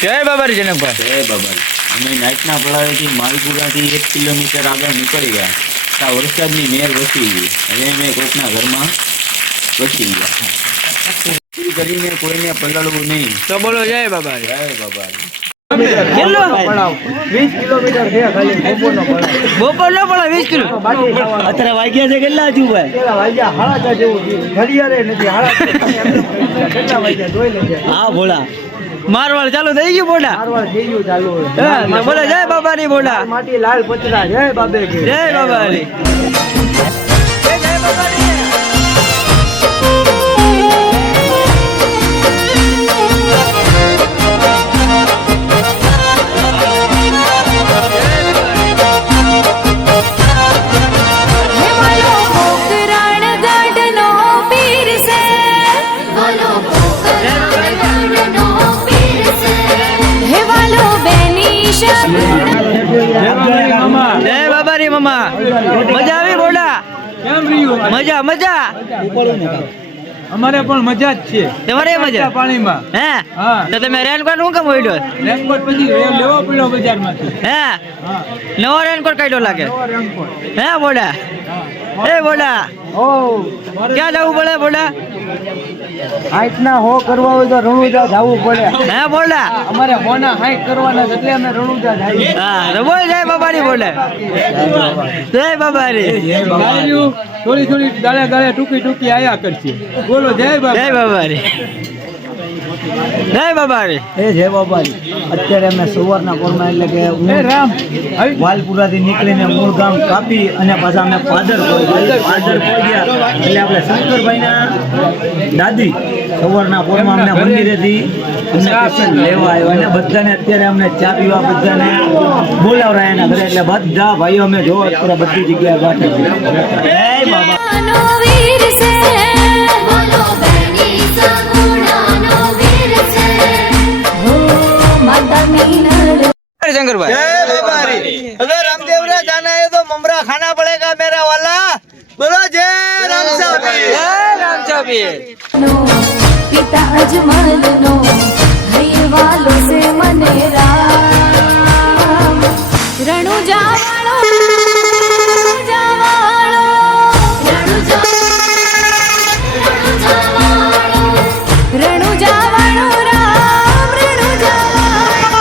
જય બાબારી જનકભાઈ. જય બાબારી. અમે નાઇટના પડાવેથી માલપુરાથી 1 કિલોમીટર આગળ નીકળી ગયા. આ વરસાદની મેર વસી ગઈ. હવે અમે કોકના ઘરમાં વસી ગયા. કરીને કોઈને પલળવું નહીં. તો બોલો જય બાબારી. જય બાબારી. કેટલો 20 કિલોમીટર છે ખાલી બપોરનો પડાવ. બપોર નો પડે 20 કિલો. અત્યારે વાગ્યા છે કેટલા હજુ ભાઈ? પેલા વાગ્યા 8:30 જેવું ઘડિયાળે નથી 8:30 કેટલા વાગ્યા જોઈ લેજે. હા ભોળા મારવાડ ચાલુ થઈ ગયું બોડા. મારવાડ થઈ ગયું ચાલુ. હા બોલો જય બાબારી બોડા. માટી લાલ પચરા જય બાબે કે જય બાબારી. જય બાબારી. જય બાબારી મામા. મજા આવી બોડા? કેમ રહ્યું? મજા મજા. અમારે પણ મજા જ છે. તમારે મજા પાણીમાં. હે હા. તો તમે રેનકોટ હું કેમ ઓઈડો? રેનકોટ પછી લેવો પડ્યો બજારમાંથી. હે હા નવો રેનકોટ કાઢ્યો લાગે. રેનકોટ. હે બોડા? એ બોડા ઓ ક્યાં જવું પડે બોડા? હાઈટના હો કરવા હોય તો રણુજા જવું પડે. હે બોડા? અમારે હોના હાઈટ કરવાના એટલે અમે રણુજા જઈએ. હા તો બોલ જય બાબારી બોલે. જય બાબારી. થોડી થોડી દાડે દાડે ટૂંકી આયા કરશે. બોલો જય બાબા. જય બાબારી. જય બાબારી. એ જય બાબારી. અત્યારે અમે સવારના પોરમાં એટલે કે રામ વાલપુરાથી નીકળીને મૂળ ગામ કાપી અને પાછા અમે પાદર પહોંચ્યા. એટલે આપણે શંકરભાઈના દાદી સવારના પોરમાં અમને મંદિરેથી અમને પેશન્ટ લેવા આવ્યા અને બધાને અત્યારે અમને ચા પીવા બધાને બોલાવરા એના ઘરે. એટલે બધા ભાઈઓ અમે જો અત્યારે બધી જગ્યાએ ગાંઠે છે. જય બાબા. शंकरभाई जय बाबारी। अगर रामदेव रे जाना है तो ममरा खाना पड़ेगा मेरा वाला। बोलो जय राम साहब। जय राम साहब। पिता अजमल नो हई वालो से मनेरा रणु जावालो जावालो रणु जावालो रणु जावालो राम रणु जावालो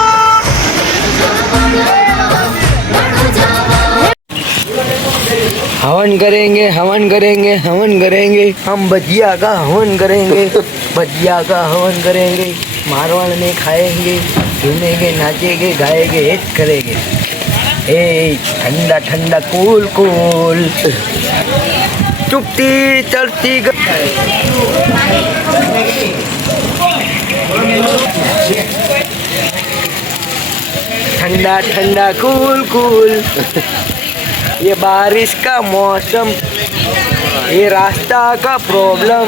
हवन करेंगे हवन करेंगे हवन करेंगे हम भजिया का हवन करेंगे भजिया का हवन करेंगे मारवाड़ में खाएंगे घूमेंगे नाचेंगे गाएंगे हिट करेंगे ए ठंडा ठंडा कूल कूल चुपती चलती ठंडा ठंडा कूल कूल ये बारिश का मौसम ये रास्ता का प्रॉब्लम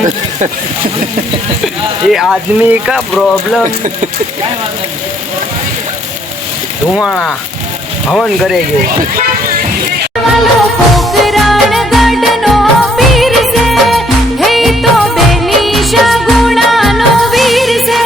ये आदमी का प्रॉब्लम धुआं हवन करेंगे वालो पोकराण गढ़नो वीर से हे तो बेनीशा गुणानो वीर से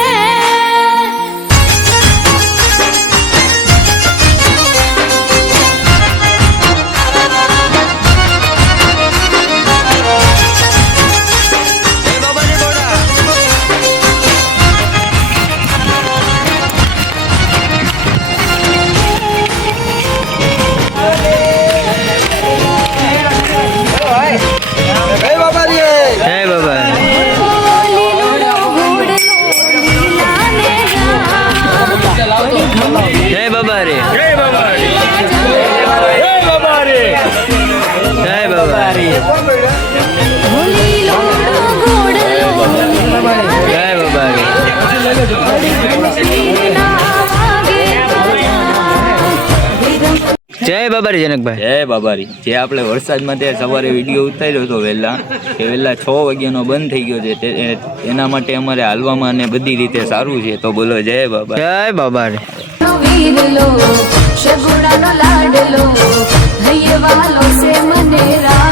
जय बाबा। जय बाबा रे। जय बाबा रे। जय बाबा रे। जय बाबा रे। जय बाबा रे। જય બાબારી જનકભાઈ. જય બાબારી. જે આપણે વરસાદમાં તે સવારે વિડીયો ઉતાર્યો હતો વહેલા એ વહેલા 6 વાગ્યાનો બંધ થઈ ગયો છે. એના માટે અમારે હાલવામાં અને બધી રીતે સારું છે. તો બોલો જય બાબા. જય બાબારી. વીરલો શગુણાનો લાડલો હૈયે વાલો સે મનેરા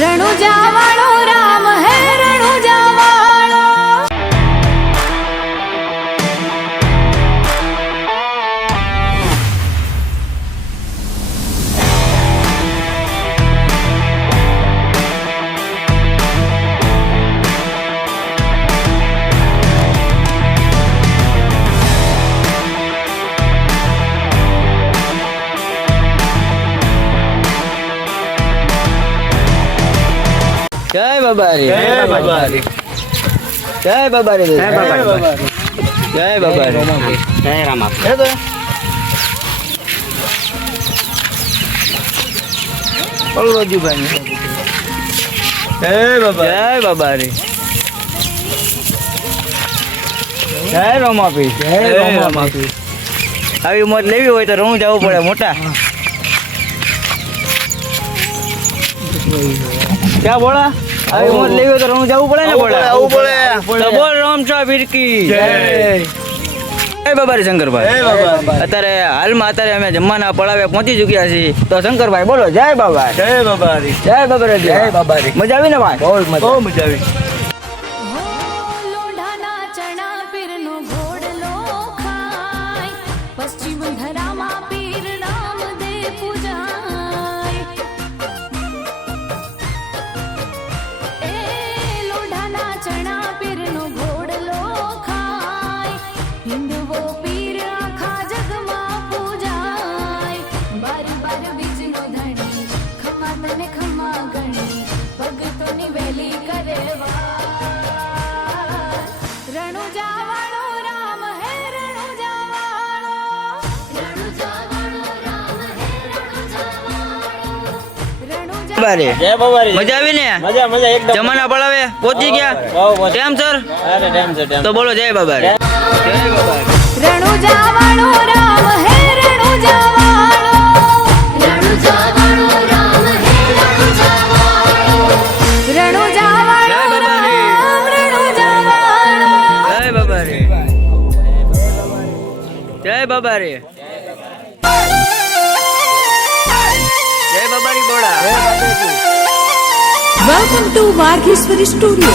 રણુજા વાળો રામ હે રણુજા વાળો જય બાબા રે જય બાબા રે. જય બાબા રે જય બાબા રે જય બાબા રે જય રામા બળવંતજીભાઈ જય બાબા જય બાબા રે જય રમાપી જય રમાપી. આવી મોત લેવી હોય તો રણું જવું પડે મોટા ક્યાં બોલા આવી મોત લેવી હોય તો રણું જવું પડે ને બોલા આવું પડે. તો બોલ રામચા ફિરકી જય. જય બાબા રે શંકરભાઈ જય બાબા. અત્યારે હાલમાં અત્યારે અમે જમવાના પડાવે પહોંચી ચુક્યા છીએ તો શંકરભાઈ બોલો જય બાબા જય બાબા રે. જય બાબા રે જય બાબા રે. મજા આવી ને ભાઈ બહુ મજા આવી. હો લોઢાના ચણા પીરનો ઘોડલો ખાય પશ્ચિમ ધરામાં પીર રામદેવ પૂજાય એ લોઢાના ચણા પીરનો ઘોડલો ખાય હિંદવો પીર આખા જગમાં પૂજાય બાર બાર બીજનો ધણી ખમા તને ખમા ગણી ભગતોની વેલી કરે રણુ જાવાળો રામ હે રણુ જાવાળો રામ હે રણુ જાવાળો બાબા રે જય બાબા રે. મજા આવી ને મજા મજા એકદમ. જમવાના પડાવે પહોંચી ગયા બહુ મજા. કેમ સર અરે ડેમ છે ડેમ. તો બોલો જય બાબા રે જય બાબા રે રણુ જાવાળો રામ હે રણુ જાવાળો રામ હે રણુ જાવાળો રણુ જાવાળો જય બાબા રે. રામ રણુ જાવાળો જય બાબા રે જય બાબા રે જય બાબા રી બોડા Welcome to Vargheswari Studio.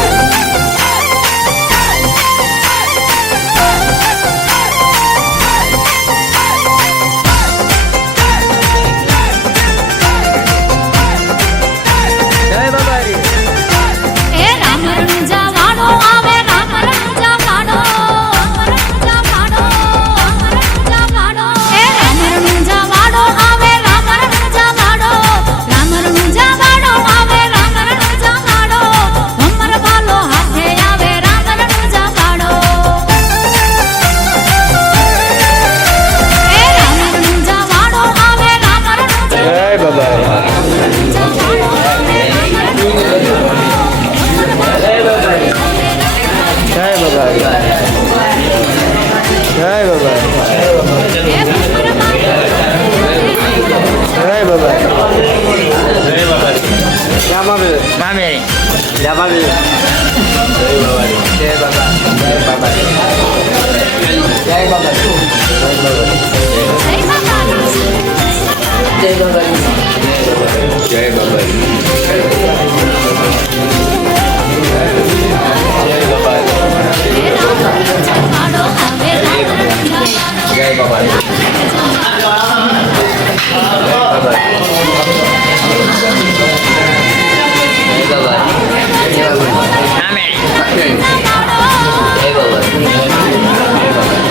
જય બાબા રે એ રામ રણુ જાવાળો આવે રામ રણુ જાવાળો એ રામ રણુ જાવાળો આવે રામ રણુ જાવાળો રામ રણુ જાવાળો આવે રામ રણુ જાવાળો અમર બાલો હાથે આવે રામ રણુ જાવાળો એ રામ રણુ જાવાળો આવે રામ રણુ જય બાબા રે જય બાબા રે જય બાબા રે જય બાબા રે મામે જય બાબા રે જય બાબા જય બાબા જય બાબા જય બાબા જય બાબા જય બાબા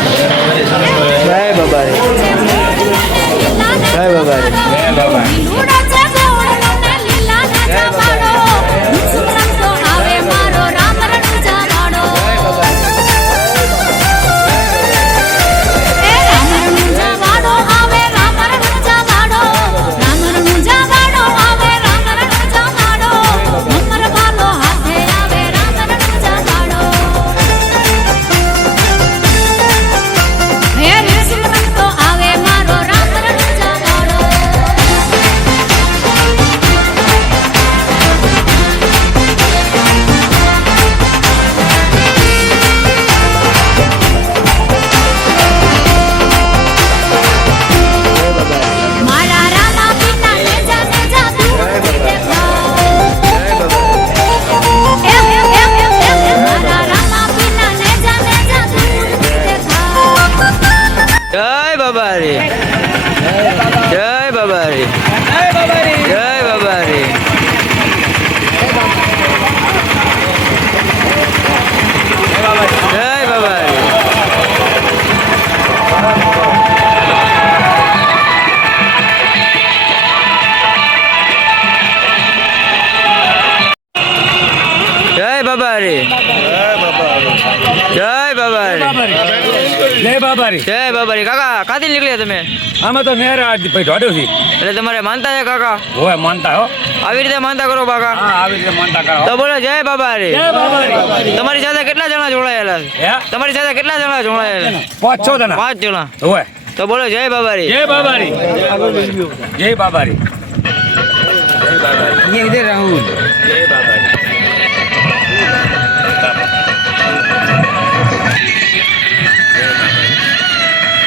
જય બાબા રે જય બાબા રે જય બાબા બાબારી જય બાબારી જય બાબારી. જય બાબારી. કાકા કાથી નીકળ્યા તમે? આમાં તો નેર આજ ભાઈ ઢોડ્યો છે. એટલે તમારે માનતા છે કાકા? હોય માનતા હો. આવી રીતે માનતા કરો કાકા. હા આવી રીતે માનતા કરો. તો બોલો જય બાબારી. જય બાબારી. તમારી સાથે કેટલા જણા જોડાયેલા છે? હે? તમારી સાથે કેટલા જણા જોડાયેલા? 5-6 જણા. 5 જણા. હોય. તો બોલો જય બાબારી. જય બાબારી. જય બાબારી. જય બાબારી. ये इधर राहुल.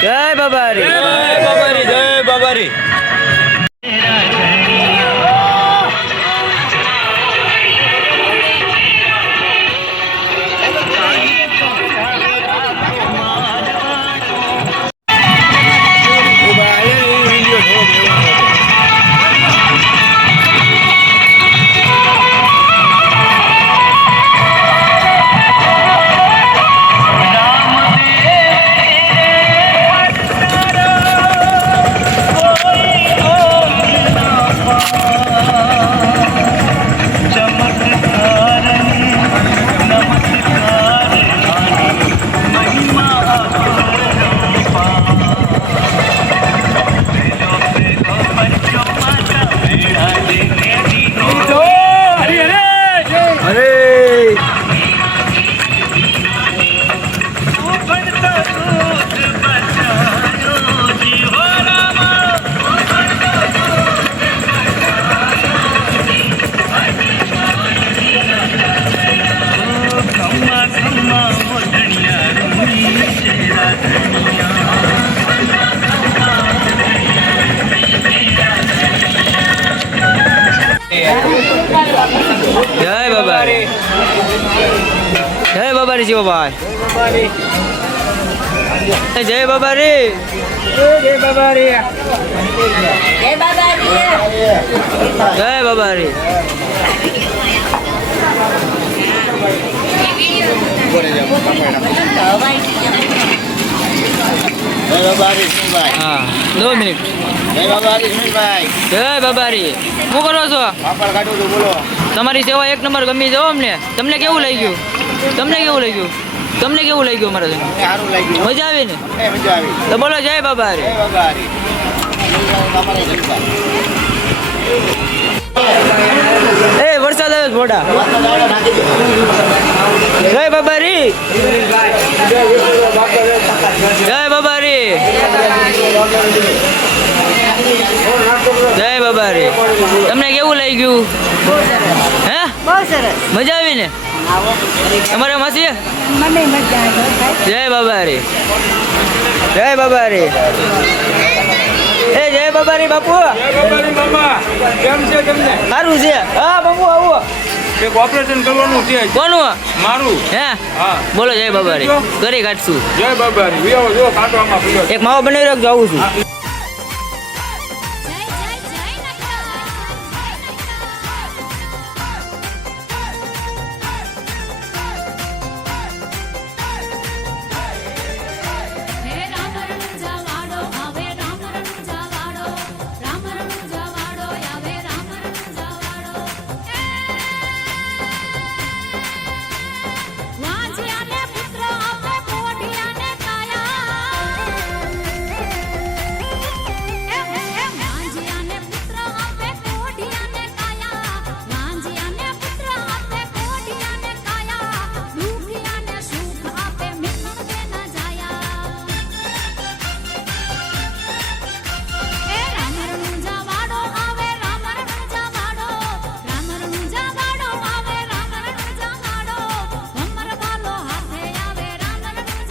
જય બાબારી. જય બાબારી. જય બાબારી. જય બાબારી. જય બાબારી. જય બાબારી શિવભાઈ. જય બાબારી. જય બાબારી. જય બાબારી. હા 2 મિનિટ. જય બાબારી. શું કરો છો? તમારી સેવા એક નંબર ગમી જાઓ અમને. તમને કેવું લાગ્યું? તમને કેવું લાગ્યું? તમને કેવું લાગ્યું અમારા મજા આવી ને? તો બોલો જય બાબારી. એ વરસાદ આવે છે મોટા. જય બાબારી. જય બાબારી. જય બાબારી. તમને કેવું લાગ્યું? હે મજા આવી ને? તમારે માસી જય બાબારી. જય બાબારી. એ જય બાબારી બાપુ. કેમ છે તમને? સારું છે. હા બાપુ આવો. એક ઓપરેશન કરવાનું છે. કોનું? મારું. હે હા. બોલો જય બાબારી. કરી કાઢશું. જય બાબારી. વિયાવો જો કાઢવામાં પીડો. એક માવો બનાવી રાખજો, આવું છું. જય જય જય નખરા. હે રામ રણુજા વાડો આવે, રામ રણુજા વાડો, રામ રણુજા વાડો આવે, રામ રણુજા વાડો. વાંજિયાને પુત્ર આપે, કોઢિયાને કાયા. વાંજિયાને પુત્ર આપે, કોઢિયાને કાયા. વાંજિયાને પુત્ર આપે, કોઢિયાને કાયા. દુખિયાને સુખ આપે, મિલન દેના જાયા. એ રામ રણુજા વાડો આવે, રામ રણુજા વાડો, રામ રણુજા વાડો આવે, રામ રણુજા વાડો. ભમર ભાલો હાથે આવે, રામ રણુજા.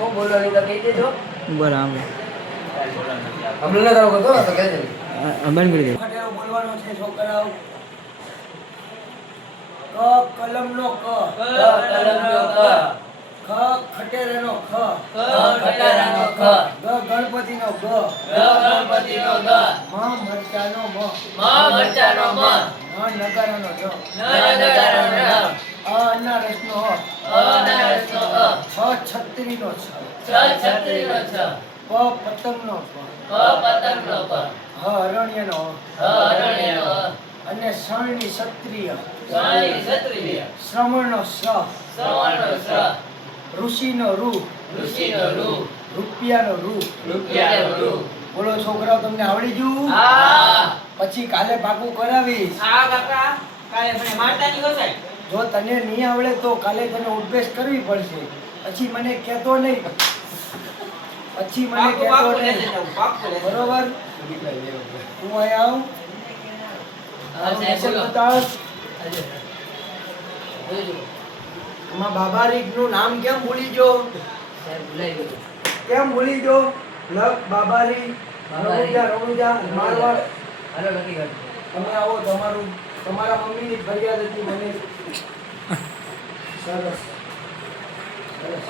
શું બોલવાની તો કહી દેજો. બરાબર હમણાં ના તારો હતો તો કહી દે. બંધ કરી દે. ખટેરો બોલવાનો છે છોકરાઓ. ક કલમનો ક. કલમનો ક. ખ ખટેરાનો ખ. ખટારાનો ખ. ગ ગણપતિનો ગ. ગણપતિનો ગ. મ મરચાનો મ. મરચાનો મ. ન નગારાનો જ. નગારાનો ન. અનારસનો અ. અનારસનો અ. છ છત્રીનો છ. છત્રીનો છ. પ પતંગનો પ. પતંગનો પ. હ અરણ્યનો અ. અરણ્યનો અ. અને શણની ક્ષત્રિય. સ્વામી ક્ષત્રિય. શ્રમણનો શ. શ્રવણનો શ. ઋષિનો રૂ. ઋષિનો રૂ. રૂપિયાનો રૂ. રૂપિયાનો રૂ. બોલો છોકરાઓ, તમને આવડી ગયું? હા. પછી કાલે પાકું કરાવીશ. હા કાકા કાલે મને મારતા નહીં કસાય. જો તને નહીં આવડે તો કાલે તને ઉપદેશ કરવી પડશે. પછી મને કહેતો નહીં. પછી મને કહેતો નહીં. બરોબર? તું અહીંયા આવ. તારું લેસન બતાવ. આમાં બાબારીકનું નામ કેમ ભૂલી ગયો? કેમ ભૂલી ગયો? લક બાબારી રણુજા મારવાડ. તમે આવો. તમારા મમ્મીની ફરિયાદ હતી મને. સરસ સરસ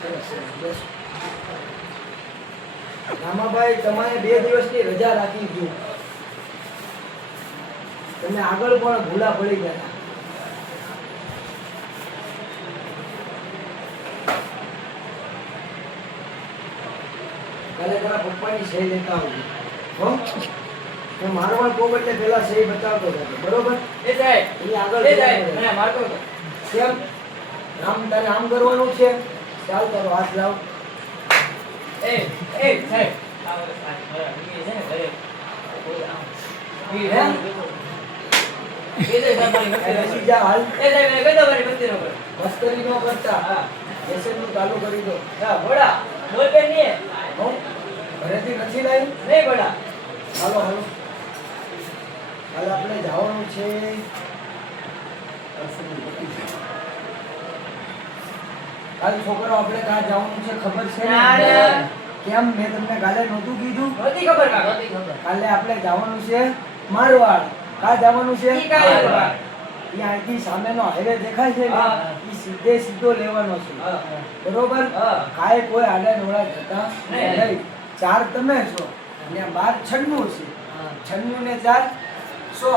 સરસ સરસ. રામાભાઈ, તમારે 2 દિવસની રજા રાખી દઉં. તમે આગળ પણ ભૂલા પડી ગયા. કાલે તારા પપ્પાની સહી લેતા આવજો. હો? તો મારવાડ કોક એટલે પેલા સહી બતાવતો હતો. બરોબર? એ સાહેબ એ આગળ એ સાહેબ મને મારતો હતો. કેમ? તારે આમ કરવાનું છે. ચાલ તારો હાથ લાવ. એ સાહેબ આવો સાહેબ છે ને ઘરે બેસી જા હાલ. એ સાહેબ મને કહી દો મારી મસ્તી નો કરો. મસ્કરી નો કરતા. હા, લેસનનું ચાલુ કરી દો. હા ભોળા બોલ પેન નહીં હો? ઘરેથી નથી લાવી? નહીં ભોળા. હાલો હાલો. હાલ આપણે જવાનું છે. હાલ છોકરો, આપણે ક્યાં જવાનું છે ખબર છે ને? કેમ મેં તમને કાલે નહોતું કીધું? નહોતી ખબર કાકા. નહોતી ખબર. કાલે આપણે જવાનું છે મારવાડ. ક્યાં જવાનું છે? ઈ કાલે મારવાડ. અહીંથી સામેનો હાઈવે દેખાય છે ને, હા. ઈ સીધો લેવાનો છે. હા. બરોબર? હા. કાંઈ કોઈ આડા નવડા જતા નહીં. નહીં. 4 તમે છો અને 12 96 છે. 96 ને 4 100.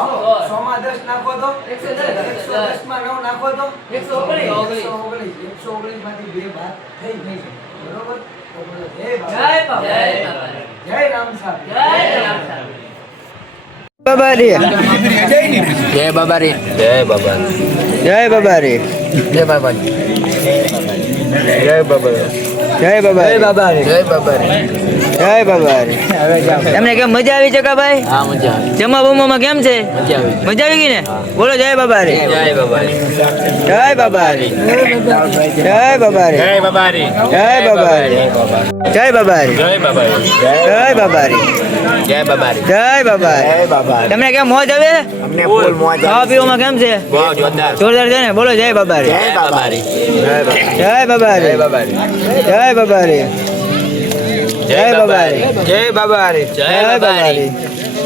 100 માં 10 નાખો તો 110 માં 9 નાખો તો 119. 119 માંથી 2 બાદ થઈ ગઈ છે. બરોબર? તો બોલો જય જય બાબા. બાબા. જય રામ સાહેબ. જય રામ સાહેબ. બાબારી જય બાબારી. જય બાબારી. જય બાબારી જય બાબારી. જય બાબારી જય બાબારી જય બાબારી. જય બાબારી. તમને કેમ મજા આવી છે કાભાઈ? હા, મજા આવી. જમા બમવામાં કેમ છે? મજા આવી. મજા આવી ગઈ ને? બોલો જય બાબારી. જય બાબારી. જય બાબારી. જય બાબારી. જય બાબારી. જય બાબારી. જય બાબારી. જય બાબારી. જય બાબારી. જય બાબારી. જય બાબારી. તમને કેમ મોજ આવે? અમને ફૂલ મોજ ખાવા પીવામાં કેમ છે? બહુ જોરદાર. જોરદાર છે ને? બોલો જય બાબારી. જય બાબારી. જય બાબારી. જય બાબારી. જય બાબારી. જય બાબારી. જય બાબારી. જય બાબારી.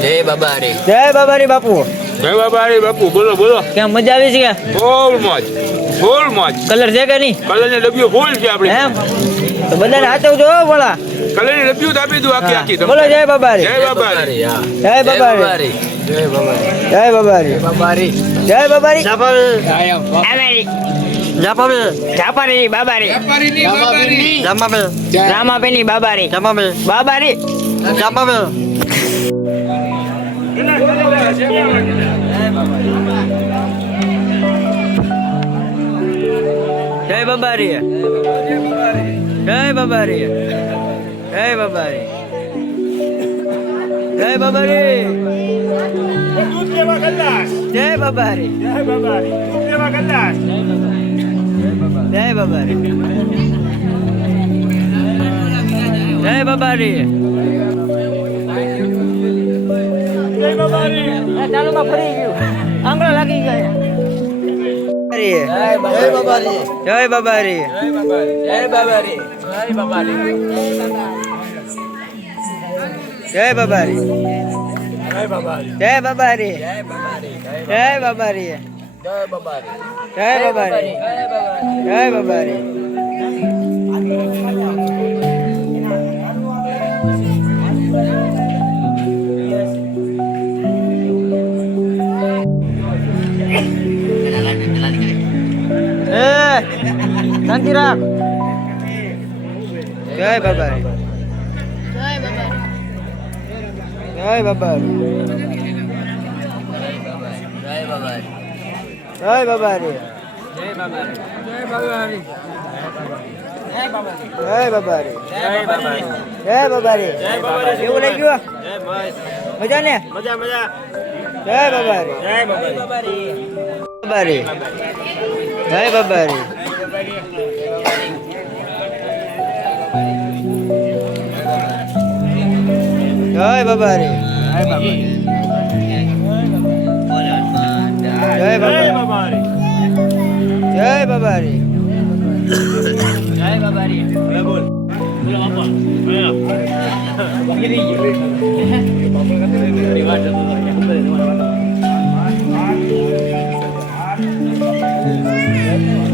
જય બાબારી. જય બાબારી બાપુ. જય બાબારી બાપુ. બોલો બોલો. કેમ મજા આવી છે કે? ફૂલ મોજ. ફૂલ મોજ. કલર છે કે નહીં? કલરની ડબ્બીઓ ફૂલ છે આપણી. એમ તો બધાને હાચવજો હો બોલા. કલરની ડબ્બીઓ તો આપી દઉં આખી આખી તમને. બોલો જય બાબારી. જય બાબારી. હા. જય બાબારી. જય બાબારી. જય બાબારી. બાબારી. જય બાબારી. જાપાની બાબારી. રામાબેની બાબારી. બાબારી. જય બાબારી. જય બાબારી. જય બાબારી. જય બાબારી. જય બાબારી. જય બાબારી. જય બાબારી. જય બાબારી. ચાલો માં ફરી ગયું. આંગળા લાગી ગયા. બાબારી જય બાબારી જય બાબારી જય બાબારી જય બાબારી જય બાબારી જય બાબારી શાંતિ રાખ જય બાબારી જય બાબારી જય બાબારી જય બાબારી જય બાબારી કેવું લાગ્યું મજા ને જય બાબારી બાબારી જય બાબારી જય બાબારી જય બાબારી જય બાબારી જય બાબારી બોલ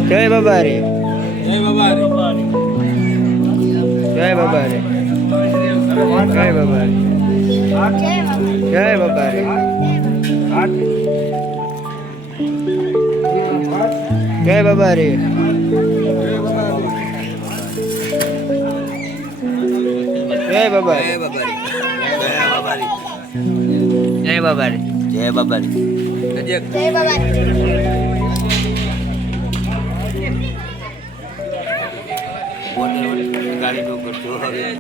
જય બાબારી જય બાબારી જય બાબારી જય બાબારી જય બાબારી જય બાબારી જય બાબારી જય બાબારી જય બાબારી ગાડી નો કરતો હવે